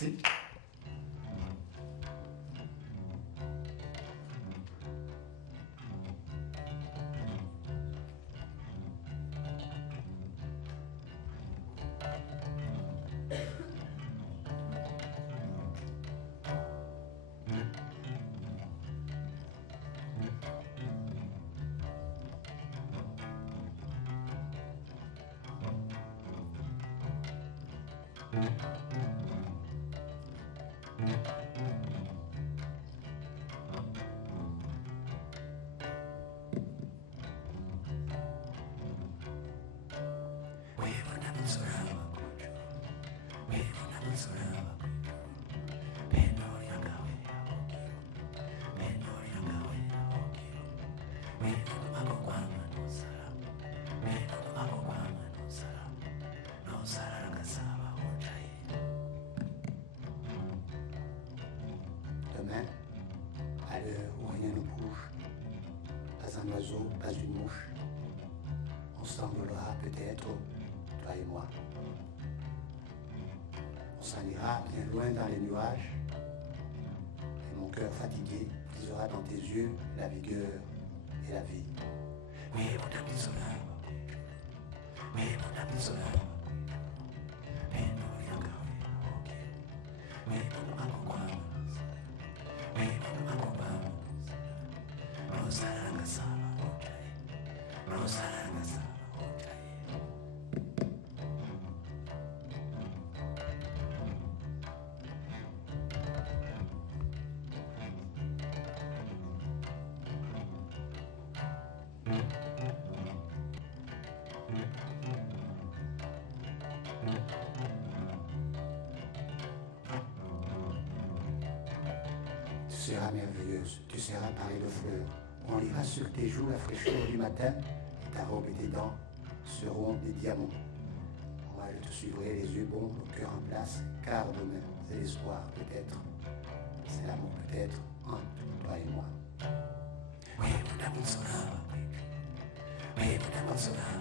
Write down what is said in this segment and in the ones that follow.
Merci. Demain, à l'heure où rien ne bouge, pas un oiseau, pas une mouche, on s'envolera peut-être, toi et moi. On s'en ira bien loin dans les nuages, et mon cœur fatigué brisera dans tes yeux la vigueur et la vie. Oui, mon ami Solar. Oui, mon ami Solar. Oui, mon Tu seras merveilleuse, tu seras parée de fleurs. On lira sur tes joues la fraîcheur du matin, et ta robe et tes dents seront des diamants. On va je te suivrai les yeux bons, le cœur en place, car demain, c'est l'espoir peut-être, c'est l'amour peut-être, entre toi et moi. Oui, mon amour sera, oui, mon amour sera.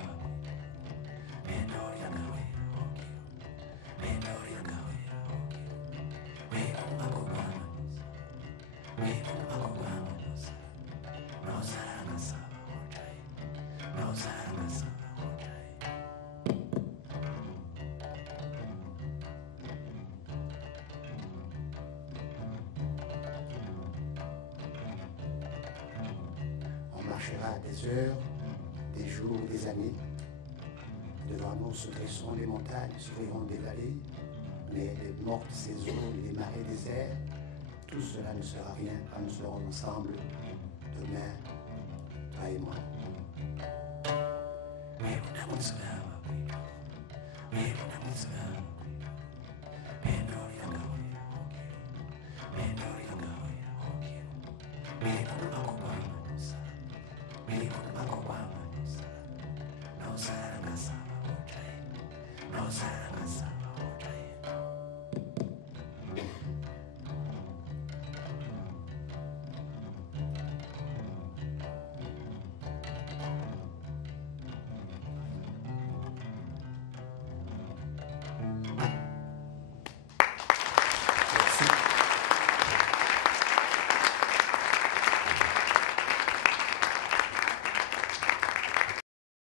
On marchera des heures, des jours, des années. Devant nous se dresseront les montagnes, s'ouvriront des vallées, mais les mortes saisons, les marées déserts, tout cela ne sera rien quand nous serons ensemble demain, toi et moi. Oui, mon amour sera. Oui, mon amour sera. Mais non, il y a oui, mon